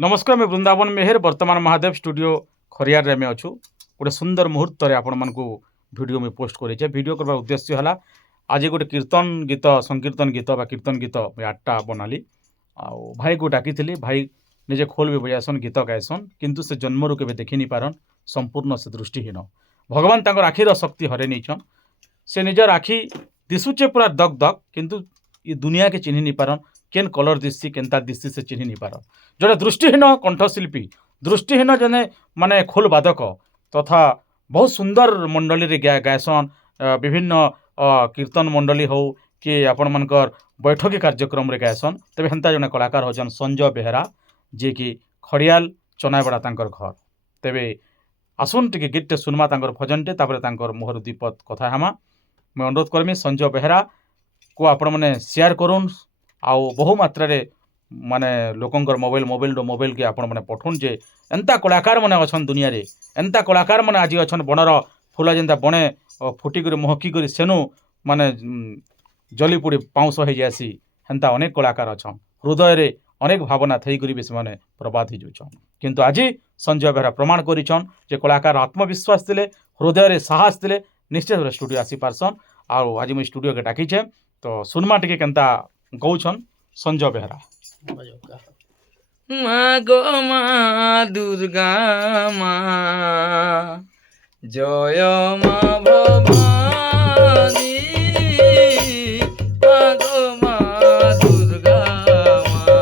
नमस्कार मैं वृंदावन मेहर वर्तमान महादेव स्टूडियो खरियार रे में अच्छू गोटे सुंदर मुहूर्त आपण मानक वीडियो में पोस्ट करे वीडियो करबार उद्देश्य है आज गोटे कीर्तन गीत संकीर्तन गीत बा कीर्तन गीत आठटा बनाली आउ भाई को डाकी भाई निजे खोल भी बजासन गीत गायसन किंतु से जन्मरू के देखी नहीं पारन संपूर्ण से दृष्टिहीन भगवान तांकर आखिर शक्ति हरे नहीं से निजर आखि दिशुचे पूरा दग दग किंतु ये दुनिया के चिन्ह नहीं पारन केन कलर दिशि केनता दिशि से चिन्ह नहीं पारन जोड़े दृष्टिहीन कंठशिल्पी दृष्टिहीन जने माने खोल बादक तथा बहुत सुंदर मंडली गायसन विभिन्न कीर्तन मंडली हो कि आपण मानकर बैठकी कार्यक्रम रे गायसन तेबे हेंता जने कलाकार होजन संजय बेहरा जे कि खड़ियाल चनाबड़ा तांकर घर तेबे आसुन टिके गीतटे सुनमा तांकर भजनटे तापर तांकर मोहर दीपत कथा हामा मैं अनुरोध करमी संजय बेहरा को आपण माने शेयर करूँ आउ बहु मात्रा रे माने लोकंकर मोबाइल के आपण माने पठुन जे एंता कलाकार माने अछन दुनिया रे एंता कलाकार माने आज अछन बनर फुला जेंता बने फुटी कर महकी कर सेनु माने जली पुड़ी पाउस हो जासी हेंता अनेक कलाकार अछन हृदय रे अनेक भावना थई करी भी से प्रबाद हो जाउछन किंतु आज संजय बेहरा प्रमाण करिछन जे कलाकार आत्मविश्वास दिले हृदय रे साहस दिले निश्चित स्टूडियो आसी पारसन आउ आज मैं स्टूडियो के डाकी छे तो सुनमा टिके केंता गौछन संजय बेहरा माँ गो माँ दुर्गा माँ जय माँ भवानी माँ गो माँ दुर्गा माँ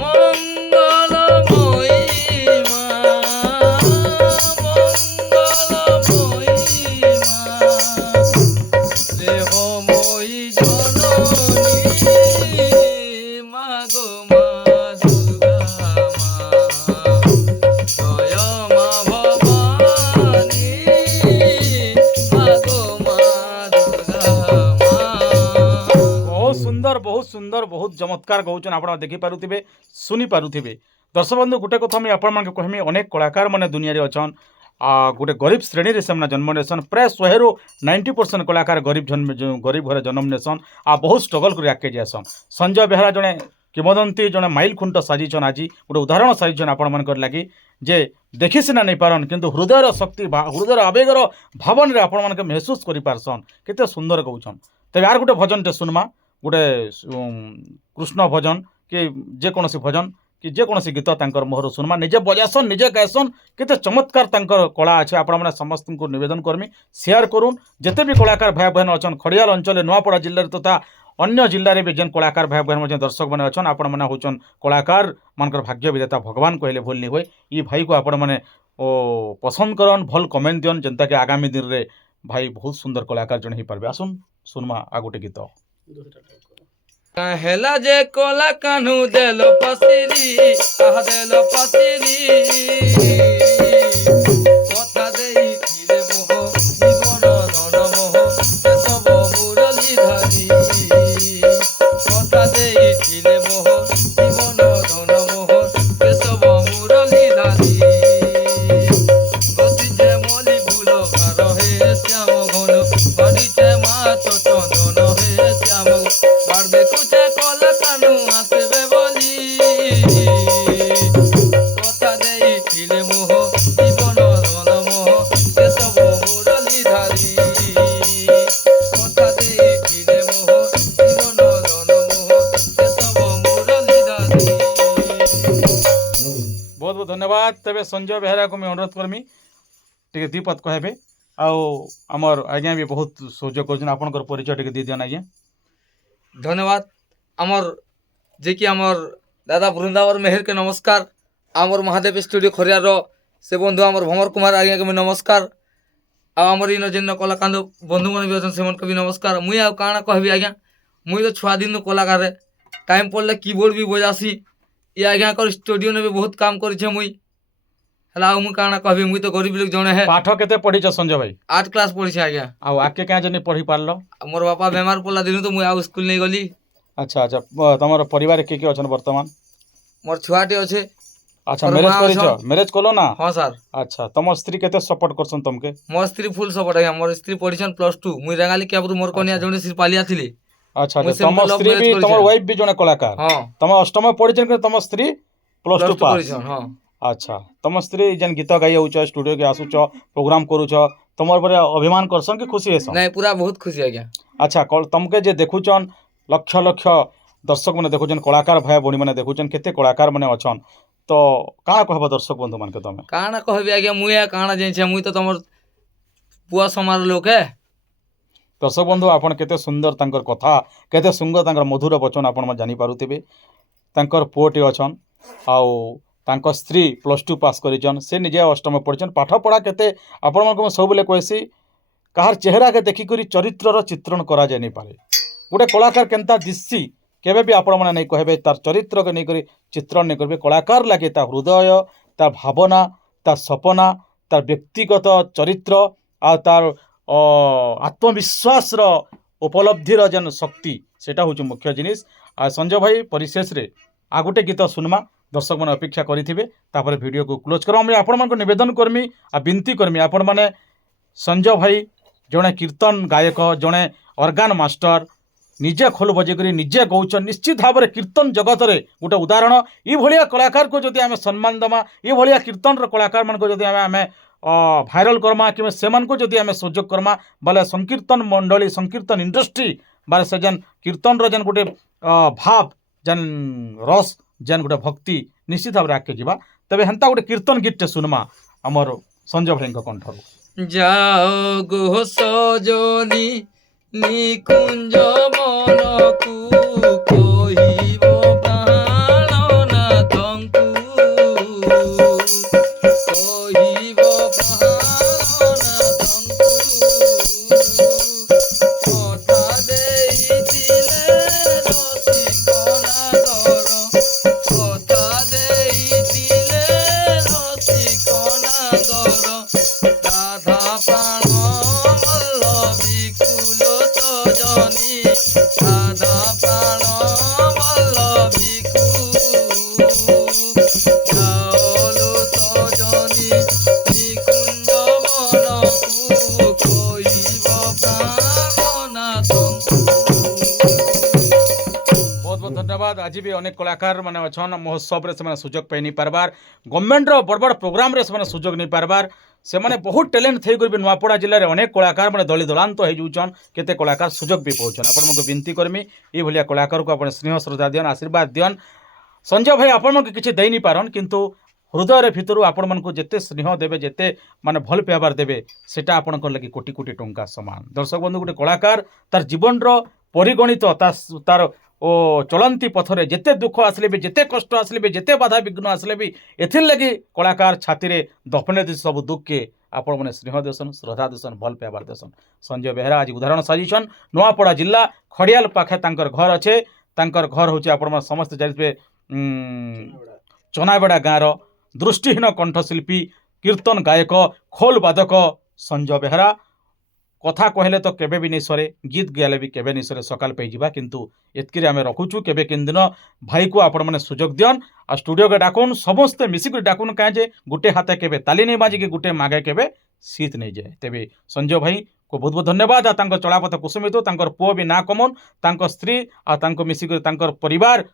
मंगलमयी माँ मंगलमयी माँ देहमयी जननी माँ गो माँ दुर्गा माँ जय माँ भवानी माँ गो माँ दुर्गा माँ। बहुत सुंदर बहुत चमत्कार गौचन आप देखी पारुथिबे सुनी पारुथिबे दर्शक बंधु गोटे कथा मुझे आपण मानके कहमी अनेक कलाकार माने दुनिया रे अछन गोटे गरीब श्रेणी रे से जन्म नेसन प्राय 100-90% कलाकार गरीब घरे जन्म नेसन आ बहुत स्ट्रगल कर आगे जासन संजय बेहरा जड़े किंवदंती जड़े माइल खुंट साजिछन आज गोटे उदाहरण साजिछन आपण मानकर लगी जे देखी सिना नहीं पारन किंतु हृदयर शक्ति हृदयर आवेगर भावन रे आपण मानके महसूस करि पारसन केते सुंदर गौछन तेबे यार गोटे भजन टे सुनमा गोटे कृष्ण भजन कि जेकोसी भजन कि जेकोसी गीत तांकर मोहर सुनमा निजे बजासन निजे गायसन केते चमत्कार तांकर कला अच्छे आपण मैंने समस्त को निवेदन करमी शेयर करूँ जिते भी कलाकार भाई बहन अच्छन खड़ियाल अंचल नुआपड़ा जिले तथा अन्य जिले में जेन कलाकार भाई बहन दर्शक मैंने अच्छन आपण मैंने होचन कलाकार मानकर भाग्य विधाता भगवान कहले भूल नहीं हुए ये भाई को आपण मैंने पसंद करन भल कमेंट दियन जनता के आगामी दिन रे भाई बहुत सुंदर कलाकार जन हो पारबे आसुन सुनमा आ गोटे गीत हेला जे कोला कान्हू देलो पसिरी आह देलो पसिरी कथा देई फिरे मोह जीवन रण मोह सब मुरली धरी कथा देई फिरे मोह जीवन रण मोह सब मुरली धरी गतिजे मली फूल रहे श्याम घन बड़ीचे माछ चंदन हे श्याम बार देखुचे कला कानू आसबे बोली कथा देई फिले मोह जीवन रण मोह ए सब मुरली धारी कथा देई फिले मोह जीवन रण मोह ए सब मुरली धारी। बहुत बहुत धन्यवाद तेबे संजय बेहरा को मैं अनुरोध करमी टिके दीपत कहबे आमर आज्ञा भी बहुत सहयोग कर आपनकर परिचय टिके दी दियन आज्ञा धन्यवाद आमर जे कि आमर दादा वृंदावन मेहर के नमस्कार आमर महादेव स्टूडियो खरियार से बंधु आमर भंवर कुमार आज्ञा के नमस्कार आमर इन जेन कलाकांद बंधु मन भी अच्छे से भी नमस्कार मुई आ काଣା कहबी आज्ञा मुई तो छुआ दिन कलाकार टाइम पड़े कीबोर्ड भी बजासी ये आज्ञा कर स्टूडियो ने भी बहुत काम करी मुई हला मुई काଣା कहबी मुई तो गरीब लोग जने है पाठ केते पढ़िछ संजय भाई 8 क्लास पढ़ी आज्ञा आ आके क्या जने पढ़ी पारलो मोर बापा बेमार पड़ला दिन तो मुई आ स्कूल नहीं गली। अच्छा अच्छा तमर परिवार के अछन वर्तमान मोर छुआटे अच्छे अच्छा मैरिज करिछ मैरिज कोलो ना हाँ सर अच्छा तमर स्त्री केते सपोर्ट करसन तुमके मोर स्त्री फुल सपोर्ट है मोर स्त्री पढ़िछन +2 मुई रेंगाली के मोर कन्या जने सिरपालिया थिले अच्छा तम स्त्री भी तम वाइफ भी जने कलाकार हां तम अष्टम पढ़िछन कि तम स्त्री प्लस टू ପ୍ଲସ୍ ଟୁ पास କରିଛନ୍ ହଁ। अच्छा तुम स्त्री जेन गीत गाई आउच स्टूडियो के आसुच प्रोग्राम करूच तुमर पर अभिमान करसन कि खुशी हेसन ନାଇଁ पुरा बहुत खुशी आज्ञा। अच्छा तुमके जे देखुचन लक्ष लक्ष दर्शक मैंने देखुचन कलाकार भाई भौणी मैंने देखुचन केते कलाकार मैंने अच्छन तो काଣା कहब दर्शक बंधु मान के तमे କାଣା କହିବି ଆଜ୍ଞା ମୁଇଁ କାଣା ଜାଣିଛେ ମୁଇଁ ତ ତମର ପୁଅ ସମାର ଲୋକ ହେ। दर्शक बंधु आपण केते सुंदर तांकर कथा केते सुंदर तांकर मधुर वचन आपण में जानी पारुथिबे तांकर पुओटी अछन आउ तांकर स्त्री +2 पास करिचन से निजे अष्टम पढ़िचन पाठ पढ़ा केते आपण मन को सब बेले कहसी कहार चेहरा के देखि करी चरित्रर चित्रण करा जाय नै पारे गोटे कलाकार केनता दिससी केबे भी आपण माने नै कहबे तार चरित्र के नै करी चित्रण नै करबे कलाकार लागे ता हृदय ता भावना ता सपना तार व्यक्तिगत चरित्र आ तार आत्मविश्वास रो उपलब्धिर जेन शक्ति सेटा हूँ मुख्य जिनिस आ संजय भाई परिशेष रे आ गोटे गीत सुनमा दर्शक मैंने अपेक्षा करेंगे तापर वीडियो को क्लोज कर आपण मन निवेदन करमी आ विनती करमी आपण मैंने संजय भाई जड़े कीर्तन गायक जड़े ऑर्गन मास्टर निजे खोल बजे करी निजे गौचन निश्चित भाव में कीर्तन जगत रे गोटे उदाहरण ये कलाकार को जदि आम सम्मान दमा ये कीर्तन कलाकार मान को जदि आम भाइराल करमा कि सेमान को जदि आम सुजोग करमा बोले संकीर्तन मंडली संकीर्तन इंडस्ट्री बारे से जेन कीर्तन जेन गोटे भाव जेन रस जेन गोटे भक्ति निश्चित भाव आगे जावा तेरे हेन्ता गोटे कीर्तन गीतटे सुनमा आमर संजय भाई कंठर जाओ गो सजनी निकुंज मनकु कहिबो प्राणनाथंकु कहिबो प्राणनाथंकु कथा देइतिले रसिकनागर कथा देइतिले रसिकनागर राधा प्राण वल्लभी कुल सजनी राधा प्राण वल्लभी जाओ सजनी निकुंज मनकु कहिब प्राणनाथंकु। बहुत बहुत धन्यवाद आज भी अनेक कलाकार मैंने अच्छन महोत्सव रे से सुजोग पाई नहीं पारबार गवर्नमेंट रो बड़ बड़ प्रोग्राम रे से सुजोग नहीं पारबार से माने बहुत टैलेंट थई कर भी नुआपड़ा जिले में अनेक कलाकार मैंने दली दलांत हो जाऊन केते कलाकार सुजोग भी पाउछन आपण मको विनती करमी ये भलिया कलाकार को आपण स्नेह श्रद्धा दियन आशीर्वाद दियन संजय भाई आपण मको किछि देई नहीं पारन किंतु हृदय रे भितरु आपण मन को जेते स्नेह देबे जेते माने भल प्यार देबे सेटा आपण को लगी कोटी कोटी टंका समान दर्शक बंधु गोटे कलाकार तार जीवन रो परिगणित तार ओ चलंती पथरे जेते दुख आसले भी जेते कष्ट आसले भी जेते बाधा विघ्न आसले भी एथिर लगी कलाकार छाती रे दफने दे सब दुख के आपण माने स्नेह देसन श्रद्धा देसन भल प्यार देसन संजय बेहरा आज उदाहरण साजिछन नुआपड़ा जिला खड़ियाल पाखे तांकर घर अच्छे तांकर घर होचे आपण माने समस्त जानिबे चनाबेड़ा गाँव दृष्टिहीन कंठशिल्पी कीर्तन गायक खोल बादक संजय बेहरा कथा कहले तो केबे भी नहीं सरे गीत गाले भी केबे नहीं सरे सकाल पे जावा किंतु एतकी आम रखुचु केबे किन दिन भाई को आपण मैंने सुजोग दियन आ स्टूडियो के डाकुन समस्ते मिसिक डाकुन कहे जे गुटे हाथे केबे ताली नहीं बाजी कि गुटे मागे केबे शीत नहीं जाए तेबे संजय भाई को बहुत बहुत धन्यवाद आ तांकर चलापथ कुसुमित तांकर पुओ भी ना कमन तांकर स्त्री आ तांकर मिसिक तांकर परिवार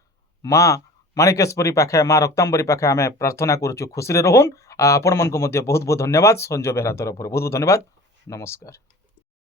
माँ माणिकेश्वरी पाखे माँ रक्तांबरी पाखे आम प्रार्थना करुचु खुशी रे रहून आ आपण मन को बहुत बहुत धन्यवाद संजय बेहरा तरफ बहुत बहुत धन्यवाद नमस्कार।